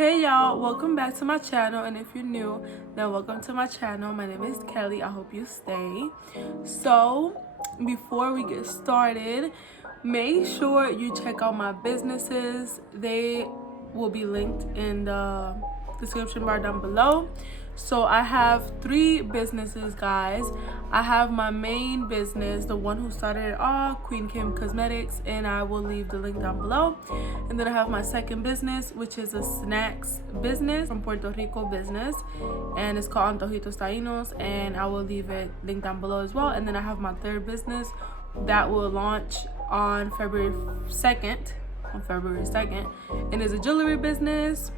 Hey y'all, welcome back to my channel, and if you're new, then welcome to my channel. My name is Kelly. I hope you stay. So before we get started, make sure you check out my businesses. They will be linked in the description bar down below. So I have 3 businesses, guys. I have my main business, the one who started it all, Queen Kim Cosmetics, and I will leave the link down below. And then I have my second business, which is a snacks business from Puerto Rico business, and it's called Antojitos Taínos, and I will leave it linked down below as well. And then I have my third business that will launch on February 2nd, and it's a jewelry business.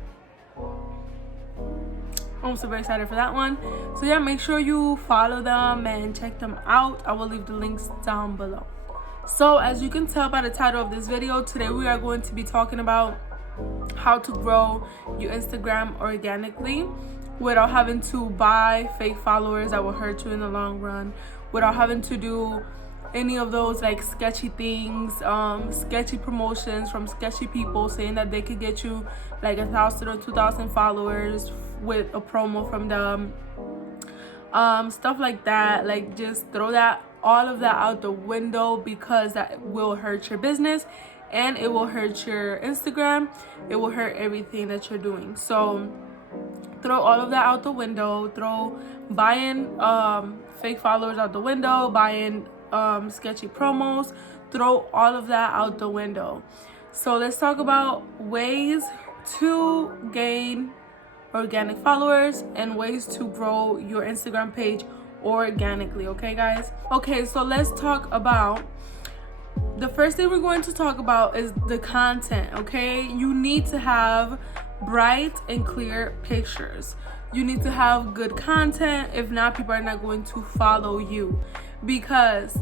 I'm so very excited for that one. So yeah, make sure you follow them and check them out. I will leave the links down below. So as you can tell by the title of this video, today we are going to be talking about how to grow your Instagram organically without having to buy fake followers that will hurt you in the long run, without having to do any of those like sketchy things, sketchy promotions from sketchy people saying that they could get you like 1,000 or 2,000 followers with a promo from them, stuff like that. Like, just throw all of that out the window, because that will hurt your business and it will hurt your Instagram. It will hurt everything that you're doing. So throw all of that out the window. Throw buying fake followers out the window, buying sketchy promos. Throw all of that out the window. So let's talk about ways to gain organic followers and ways to grow your Instagram page organically. Okay, guys? Okay, so let's talk about the first thing we're going to talk about is the content. Okay, you need to have bright and clear pictures. You need to have good content. If not, people are not going to follow you, because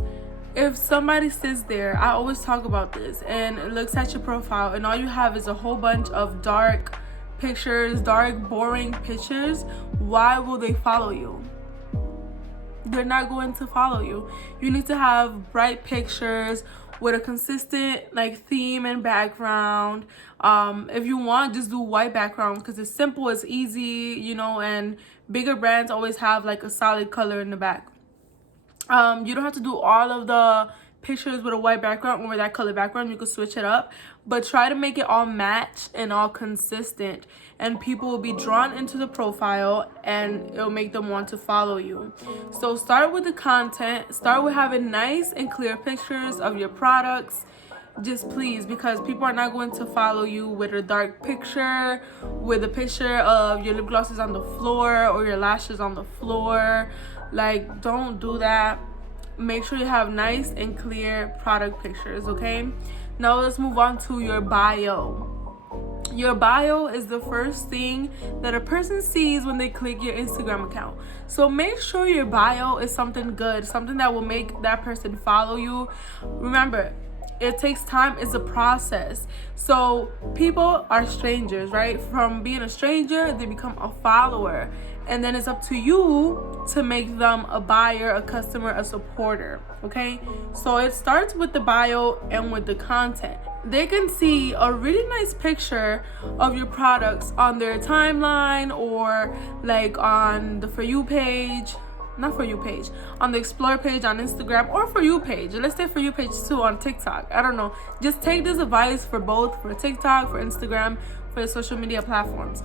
if somebody sits there, I always talk about this, and looks at your profile and all you have is a whole bunch of dark pictures, dark, boring pictures, why will they follow you? They're not going to follow you. You need to have bright pictures with a consistent like theme and background. If you want, just do white background, because it's simple, it's easy, you know, and bigger brands always have like a solid color in the back. You don't have to do all of the pictures with a white background or that color background. You can switch it up, but try to make it all match and all consistent, and people will be drawn into the profile and it'll make them want to follow you. So start with the content. Start with having nice and clear pictures of your products, just please, because people are not going to follow you with a dark picture, with a picture of your lip glosses on the floor or your lashes on the floor. Like, don't do that. Make sure you have nice and clear product pictures. Okay, now let's move on to your bio. Your bio is the first thing that a person sees when they click your Instagram account. So make sure your bio is something good, something that will make that person follow you. Remember, it takes time. It's a process. So people are strangers, right? From being a stranger, they become a follower, and then it's up to you to make them a buyer, a customer, a supporter. Okay, so it starts with the bio and with the content. They can see a really nice picture of your products on their timeline, or like on the For You page, not For You page, on the Explore page on Instagram, or For You page. Let's say For You page too on TikTok. I don't know. Just take this advice for both, for TikTok, for Instagram, for the social media platforms.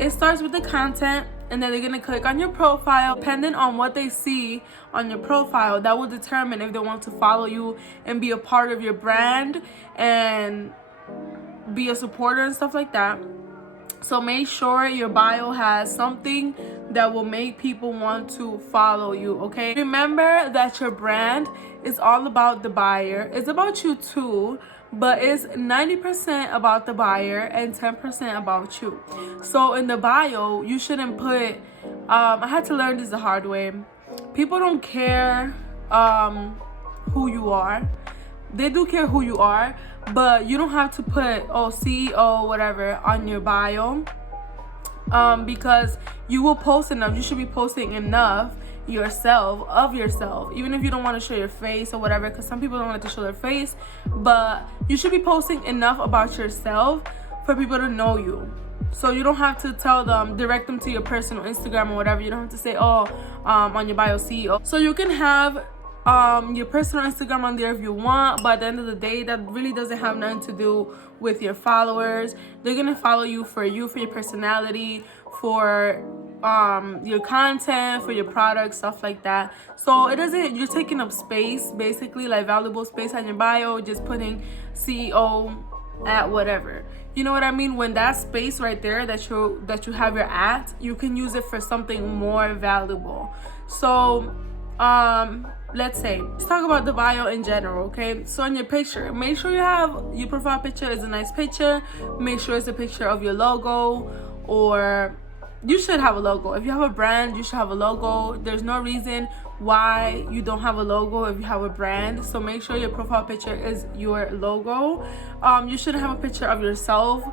It starts with the content, and then they're gonna click on your profile. Depending on what they see on your profile, that will determine if they want to follow you and be a part of your brand and be a supporter and stuff like that. So make sure your bio has something that will make people want to follow you. Okay, remember that your brand is all about the buyer. It's about you too, but it's 90% about the buyer and 10% about you. So in the bio, you shouldn't put I had to learn this the hard way. People don't care who you are. They do care who you are, but you don't have to put CEO whatever on your bio, because you will post enough. You should be posting enough of yourself, even if you don't want to show your face or whatever, because some people don't like to show their face, but you should be posting enough about yourself for people to know you. So you don't have to tell them, direct them to your personal Instagram or whatever. You don't have to say, oh, on your bio CEO. So you can have your personal Instagram on there if you want, but at the end of the day, that really doesn't have nothing to do with your followers. They're gonna follow you for your personality, for your content, for your products, stuff like that. So it doesn't, you're taking up space, basically, like valuable space on your bio, just putting CEO at whatever. You know what I mean? When that space right there that you have your at, you can use it for something more valuable. So let's talk about the bio in general. Okay, so in your picture, make sure you have your profile picture is a nice picture. Make sure it's a picture of your logo, or you should have a logo. If you have a brand, you should have a logo. There's no reason why you don't have a logo if you have a brand. So make sure your profile picture is your logo. You shouldn't have a picture of yourself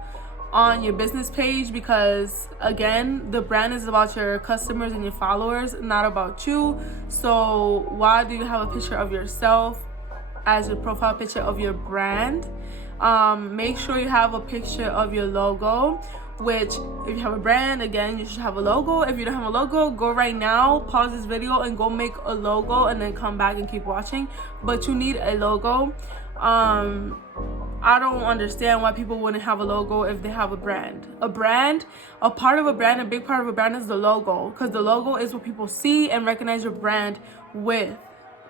on your business page, because again, the brand is about your customers and your followers, not about you. So why do you have a picture of yourself as your profile picture of your brand? Make sure you have a picture of your logo, which if you have a brand, again, you should have a logo. If you don't have a logo, go right now, pause this video and go make a logo, and then come back and keep watching. But you need a logo. I don't understand why people wouldn't have a logo if they have a brand. A part of a brand, a big part of a brand is the logo, because the logo is what people see and recognize your brand with.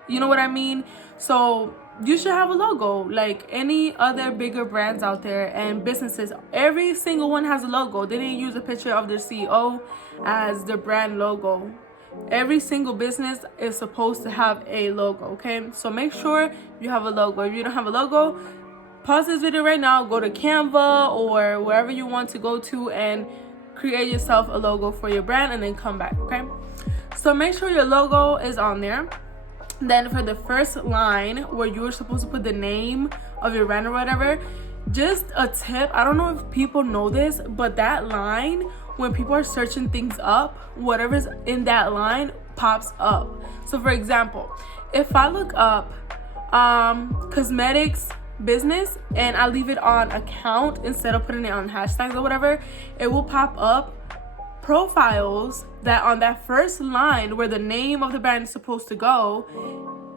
You know what I mean? So you should have a logo like any other bigger brands out there and businesses. Every single one has a logo. They didn't use a picture of their CEO as their brand logo. Every single business is supposed to have a logo, okay? So make sure you have a logo. If you don't have a logo, pause this video right now, go to Canva or wherever you want to go to and create yourself a logo for your brand, and then come back, okay? So make sure your logo is on there. Then for the first line where you're supposed to put the name of your brand or whatever, just a tip, I don't know if people know this, but that line, when people are searching things up, whatever's in that line pops up. So for example, if I look up cosmetics business and I leave it on account instead of putting it on hashtags or whatever, it will pop up profiles that on that first line where the name of the brand is supposed to go,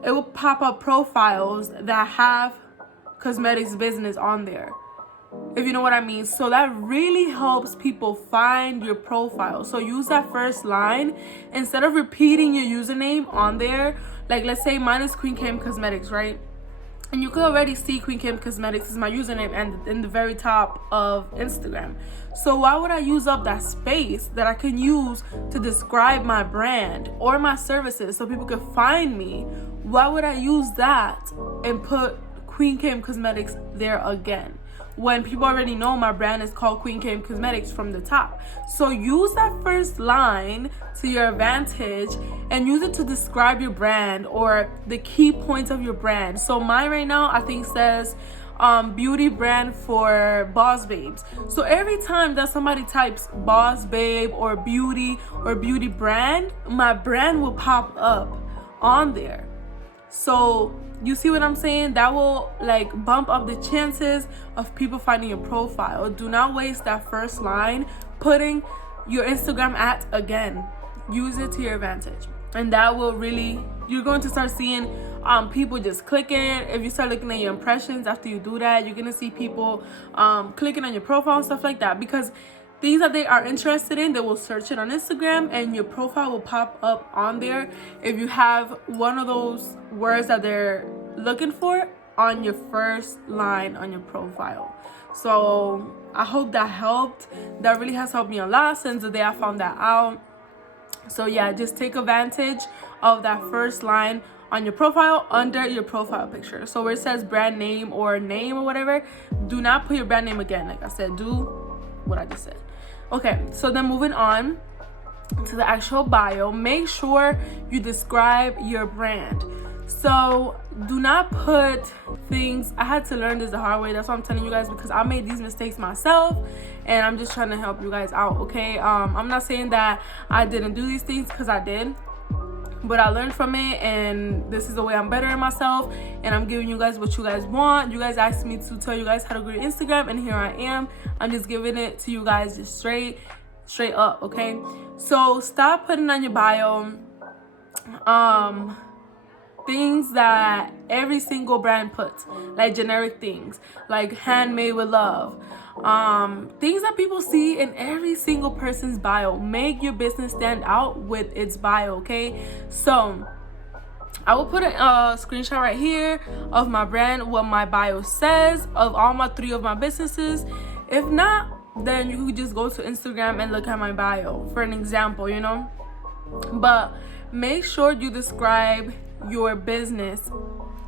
it will pop up profiles that have cosmetics business on there, if you know what I mean. So that really helps people find your profile. So use that first line instead of repeating your username on there. Like, let's say mine is queenkmcosmetics, right? And you can already see queenkmcosmetics is my username and in the very top of Instagram. So why would I use up that space that I can use to describe my brand or my services so people can find me? Why would I use that and put queenkmcosmetics there again, when people already know my brand is called queenkmcosmetics from the top? So use that first line to your advantage and use it to describe your brand or the key points of your brand. So mine right now, I think says beauty brand for boss babes. So every time that somebody types boss babe or beauty brand, my brand will pop up on there. So you see what I'm saying? That will like bump up the chances of people finding your profile. Do not waste that first line putting your Instagram at again. Use it to your advantage, and that will really, you're going to start seeing people just clicking. If you start looking at your impressions after you do that, you're gonna see people clicking on your profile and stuff like that, because things that they are interested in, they will search it on Instagram and your profile will pop up on there if you have one of those words that they're looking for on your first line on your profile. So I hope that helped. That really has helped me a lot since the day I found that out. So yeah, just take advantage of that first line on your profile under your profile picture. So where it says brand name or name or whatever, do not put your brand name again. Like I said, do what I just said. Okay, so then moving on to the actual bio, make sure you describe your brand. So do not put things, I had to learn this the hard way, that's why I'm telling you guys, because I made these mistakes myself and I'm just trying to help you guys out, okay? I'm not saying that I didn't do these things, because I did, but I learned from it, and this is the way I'm bettering myself, and I'm giving you guys what you guys want. You guys asked me to tell you guys how to grow your Instagram, and here I am. I'm just giving it to you guys just straight up, okay? So stop putting on your bio things that every single brand puts, like generic things, like handmade with love, things that people see in every single person's bio. Make your business stand out with its bio, okay? So I will put a screenshot right here of my brand, what my bio says of all my 3 of my businesses. If not, then you could just go to Instagram and look at my bio for an example, you know. But make sure you describe your business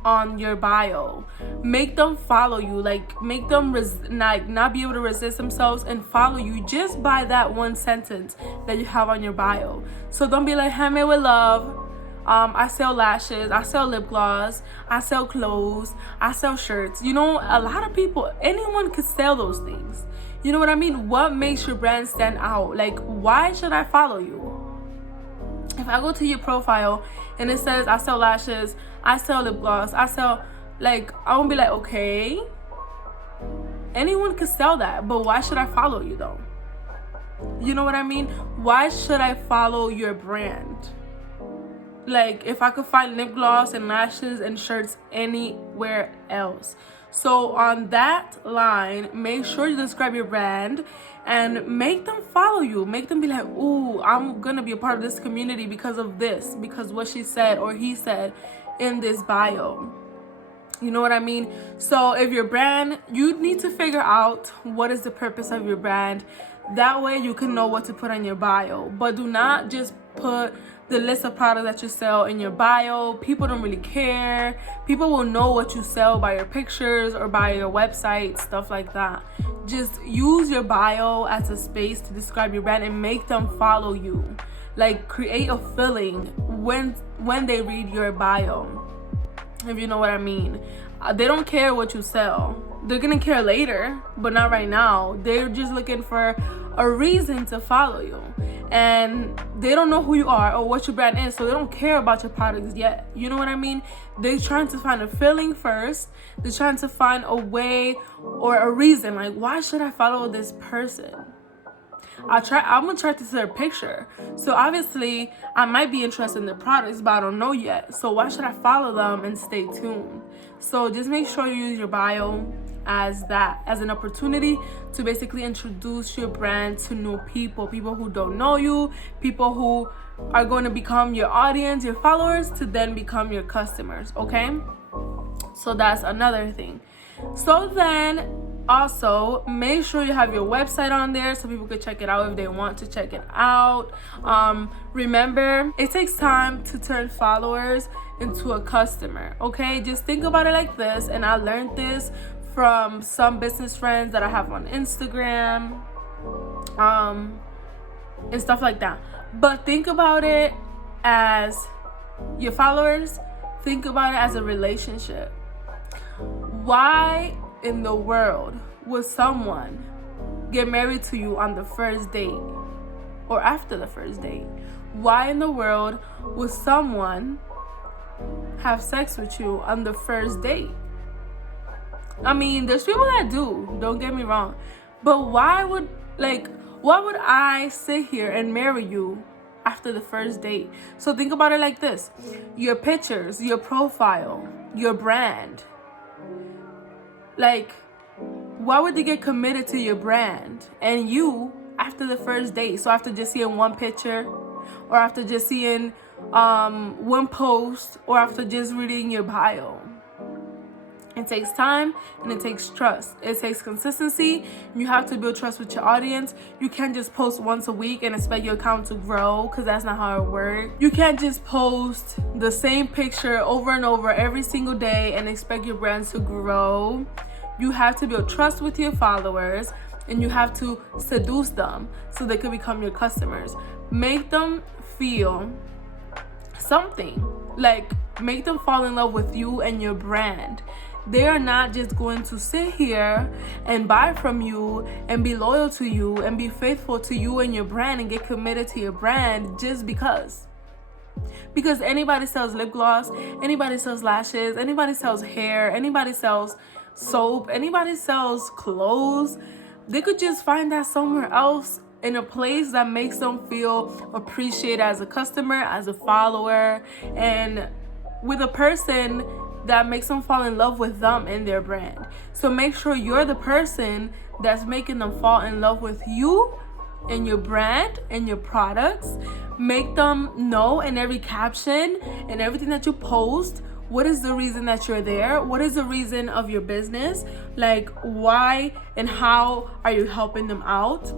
on your bio. Make them follow you, like make them not be able to resist themselves and follow you just by that one sentence that you have on your bio. So don't be like, handmade with love, I sell lashes, I sell lip gloss, I sell clothes, I sell shirts. You know, a lot of people, anyone could sell those things. You know what I mean? What makes your brand stand out? Like, why should I follow you? If I go to your profile and it says I sell lashes, I sell lip gloss, I sell, like, I won't be like, okay, anyone could sell that, but why should I follow you though? You know what I mean? Why should I follow your brand? Like, if I could find lip gloss and lashes and shirts anywhere else. So on that line, make sure you describe your brand and make them follow you. Make them be like, ooh, I'm gonna be a part of this community because of this, because what she said or he said in this bio. You know what I mean? So if your brand, you need to figure out what is the purpose of your brand. That way you can know what to put on your bio. But do not just put the list of products that you sell in your bio. People don't really care. People will know what you sell by your pictures or by your website, stuff like that. Just use your bio as a space to describe your brand and make them follow you. Like, create a feeling when they read your bio, if you know what I mean. They don't care what you sell. They're gonna care later, but not right now. They're just looking for a reason to follow you, and they don't know who you are or what your brand is, so they don't care about your products yet. You know what I mean? They're trying to find a feeling first. They're trying to find a way or a reason, like, why should I follow this person? I'm gonna try to see their picture. So obviously I might be interested in the products, but I don't know yet. So why should I follow them and stay tuned? So just make sure you use your bio as an opportunity to basically introduce your brand to new people who don't know you, people who are going to become your audience, your followers, to then become your customers. Okay, so that's another thing. So then also make sure you have your website on there so people could check it out if they want to check it out. Remember, it takes time to turn followers into a customer. Okay, just think about it like this, and I learned this from some business friends that I have on Instagram, and stuff like that. But think about it as your followers. Think about it as a relationship. Why in the world would someone get married to you on the first date or after the first date? Why in the world would someone have sex with you on the first date? I mean, there's people that do, don't get me wrong, but why would I sit here and marry you after the first date? So think about it like this: your pictures, your profile, your brand. Like, why would they get committed to your brand and you after the first date? So after just seeing one picture, or after just seeing one post, or after just reading your bio. It takes time and it takes trust. It takes consistency. You have to build trust with your audience. You can't just post once a week and expect your account to grow, because that's not how it works. You can't just post the same picture over and over every single day and expect your brand to grow. You have to build trust with your followers, and you have to seduce them so they can become your customers. Make them feel something. Like, make them fall in love with you and your brand. They are not just going to sit here and buy from you and be loyal to you and be faithful to you and your brand and get committed to your brand just because. Because anybody sells lip gloss, anybody sells lashes, anybody sells hair, anybody sells soap, anybody sells clothes. They could just find that somewhere else, in a place that makes them feel appreciated as a customer, as a follower, and with a person that makes them fall in love with them and their brand. So make sure you're the person that's making them fall in love with you and your brand and your products. Make them know in every caption and everything that you post, what is the reason that you're there? What is the reason of your business? Like, why and how are you helping them out?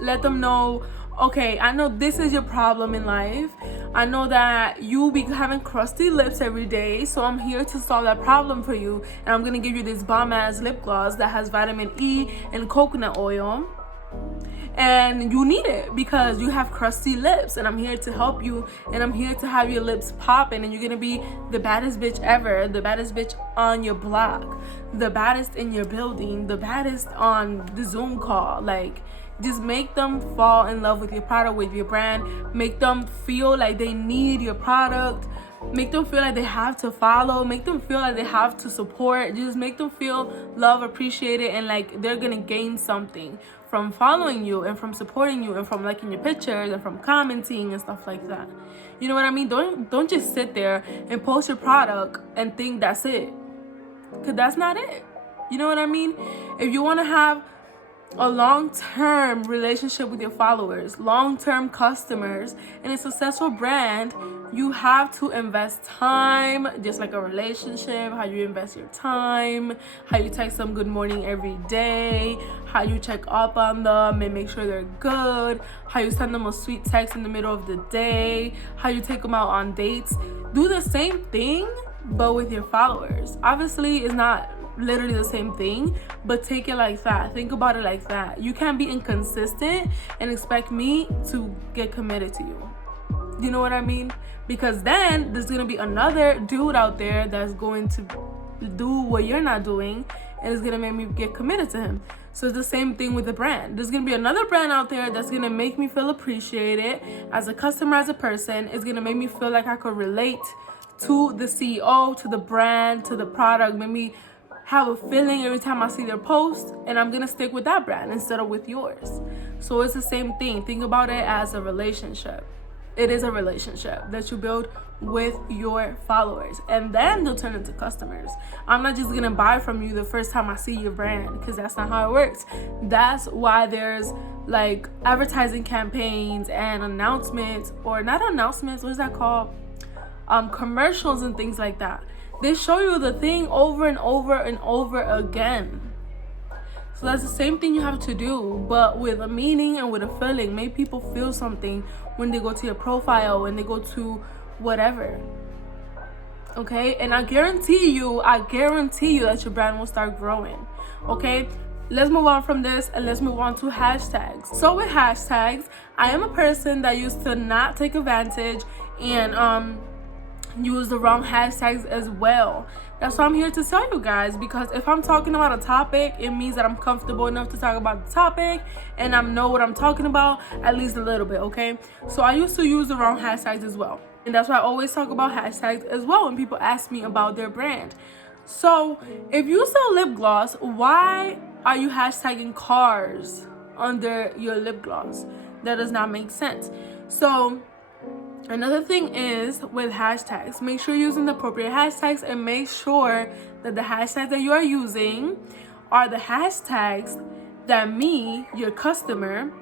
Let them know, okay, I know this is your problem in life. I know that you be having crusty lips every day, so I'm here to solve that problem for you. And I'm gonna give you this bomb ass lip gloss that has vitamin E and coconut oil. And you need it because you have crusty lips, and I'm here to help you, and I'm here to have your lips popping, and you're gonna be the baddest bitch ever, the baddest bitch on your block, the baddest in your building, the baddest on the Zoom call. Like, just make them fall in love with your product, with your brand. Make them feel like they need your product. Make them feel like they have to follow. Make them feel like they have to support. Just make them feel love, appreciated, and like they're gonna gain something from following you and from supporting you and from liking your pictures and from commenting and stuff like that. You know what I mean? Don't just sit there and post your product and think that's it, because that's not it. You know what I mean? If you want to have a long-term relationship with your followers, long-term customers, and a successful brand, you have to invest time, just like a relationship. How you invest your time, how you text them good morning every day, how you check up on them and make sure they're good, how you send them a sweet text in the middle of the day, how you take them out on dates. Do the same thing, but with your followers. Obviously, it's not literally the same thing, but take it like that. Think about it like that. You can't be inconsistent and expect me to get committed to you. You know what I mean? Because then there's gonna be another dude out there that's going to do what you're not doing, and it's gonna make me get committed to him. So it's the same thing with the brand. There's gonna be another brand out there that's gonna make me feel appreciated as a customer, as a person. It's gonna make me feel like I could relate to the CEO, to the brand, to the product. Make me have a feeling every time I see their post, and I'm gonna stick with that brand instead of with yours. So it's the same thing. Think about it as a relationship. It is a relationship that you build with your followers, and then they'll turn into customers. I'm not just gonna buy from you the first time I see your brand, because that's not how it works. That's why there's like advertising campaigns and announcements, or not announcements, what is that called? Commercials and things like that. They show you the thing over and over and over again. So that's the same thing you have to do, but with a meaning and with a feeling. Make people feel something when they go to your profile, when they go to whatever. Okay? And I guarantee you that your brand will start growing. Okay? Let's move on from this and let's move on to hashtags. So with hashtags, I am a person that used to not take advantage and use the wrong hashtags as well. That's why I'm here to tell you guys, because if I'm talking about a topic, it means that I'm comfortable enough to talk about the topic and I know what I'm talking about, at least a little bit, okay? So I used to use the wrong hashtags as well. And that's why I always talk about hashtags as well when people ask me about their brand. So if you sell lip gloss, why are you hashtagging cars under your lip gloss? That does not make sense. So another thing is with hashtags, make sure you're using the appropriate hashtags, and make sure that the hashtags that you are using are the hashtags that me, your customer,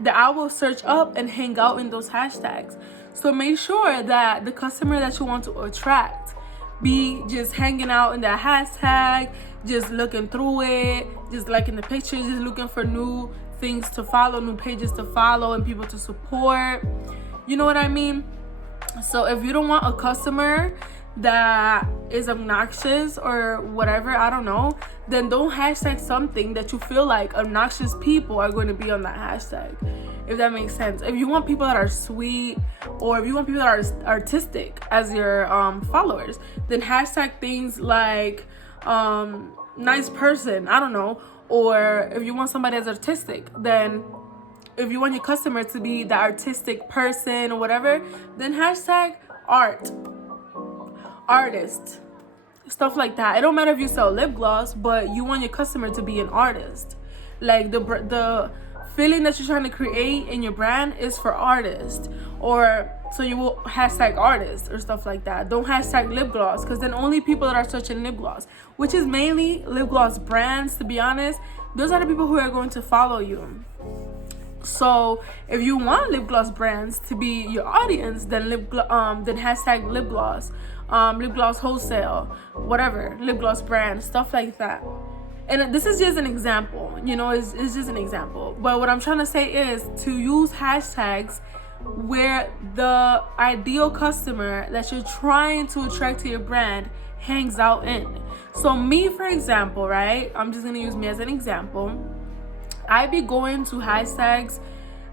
that I will search up and hang out in those hashtags. So make sure that the customer that you want to attract be just hanging out in that hashtag, just looking through it, just liking the pictures, just looking for new things to follow, new pages to follow, and people to support. You know what I mean? So if you don't want a customer that is obnoxious or whatever, I don't know, then don't hashtag something that you feel like obnoxious people are going to be on that hashtag, if that makes sense. If you want people that are sweet, or if you want people that are artistic as your followers, then hashtag things like nice person, I don't know. Or if you want somebody that's artistic, then if you want your customer to be the artistic person or whatever, then hashtag artist, stuff like that. It don't matter if you sell lip gloss, but you want your customer to be an artist. Like the feeling that you're trying to create in your brand is for artists, or so you will hashtag artist or stuff like that. Don't hashtag lip gloss, because then only people that are searching lip gloss, which is mainly lip gloss brands, to be honest, those are the people who are going to follow you. So if you want lip gloss brands to be your audience, then then hashtag lip gloss wholesale, whatever, lip gloss brand, stuff like that. And this is just an example, you know, it's just an example. But what I'm trying to say is to use hashtags where the ideal customer that you're trying to attract to your brand hangs out in. So me, for example, right, I'm just gonna use me as an example. I be going to hashtags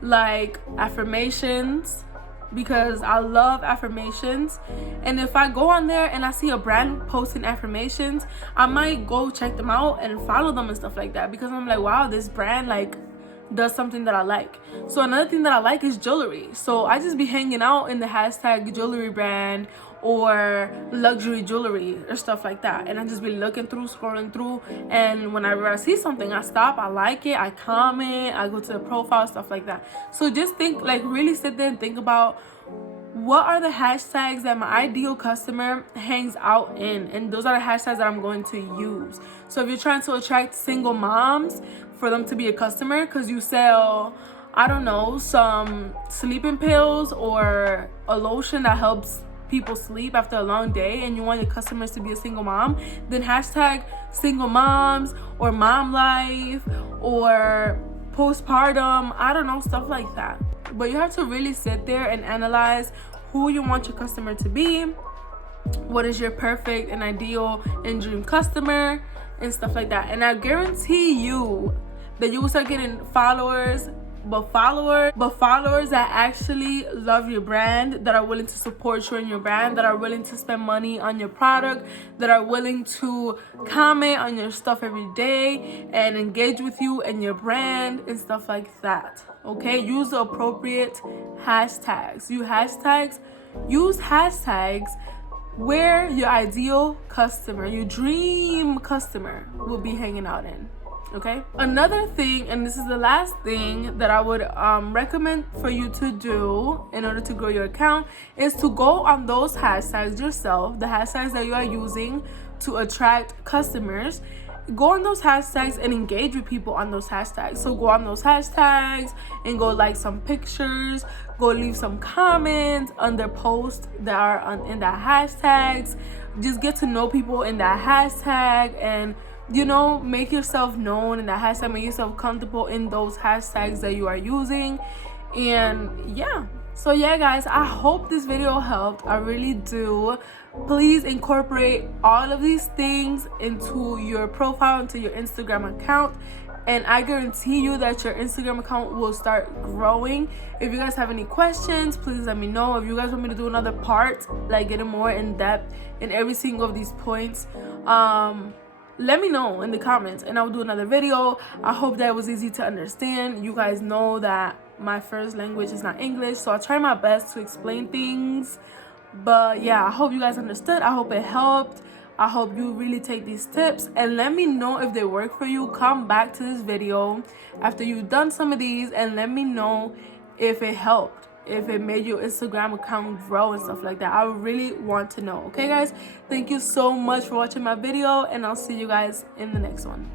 like affirmations, because I love affirmations. And if I go on there and I see a brand posting affirmations, I might go check them out and follow them and stuff like that, because I'm like, wow, this brand like does something that I like. So another thing that I like is jewelry. So I just be hanging out in the hashtag jewelry brand or luxury jewelry or stuff like that, and I just be looking through, scrolling through, and whenever I see something, I stop, I like it, I comment, I go to the profile, stuff like that. So just think, like really sit there and think about what are the hashtags that my ideal customer hangs out in, and those are the hashtags that I'm going to use. So if you're trying to attract single moms for them to be a customer because you sell, I don't know, some sleeping pills or a lotion that helps people sleep after a long day, and you want your customers to be a single mom, then hashtag single moms or mom life or postpartum, I don't know, stuff like that. But you have to really sit there and analyze who you want your customer to be, what is your perfect and ideal and dream customer, and stuff like that. And I guarantee you that you will start getting followers that actually love your brand, that are willing to support you in your brand, that are willing to spend money on your product, that are willing to comment on your stuff every day and engage with you and your brand and stuff like that. Okay, use the appropriate hashtags. Use hashtags where your ideal customer, your dream customer will be hanging out in. Okay, another thing, and this is the last thing that I would recommend for you to do in order to grow your account, is to go on those hashtags yourself, the hashtags that you are using to attract customers. Go on those hashtags and engage with people on those hashtags. So go on those hashtags and go like some pictures, go leave some comments on their posts that are in that hashtags. Just get to know people in that hashtag, and you know, make yourself known in that hashtag, make yourself comfortable in those hashtags that you are using. And yeah, so yeah guys, I hope this video helped. I really do. Please incorporate all of these things into your profile, into your Instagram account, and I guarantee you that your Instagram account will start growing. If you guys have any questions, please let me know. If you guys want me to do another part, like getting more in depth in every single of these points, let me know in the comments and I'll do another video. I hope that was easy to understand. You guys know that my first language is not English, so I try my best to explain things. But yeah, I hope you guys understood. I hope it helped. I hope you really take these tips and let me know if they work for you. Come back to this video after you've done some of these and let me know if it helped, if it made your Instagram account grow and stuff like that. I really want to know. Okay guys, thank you so much for watching my video, and I'll see you guys in the next one.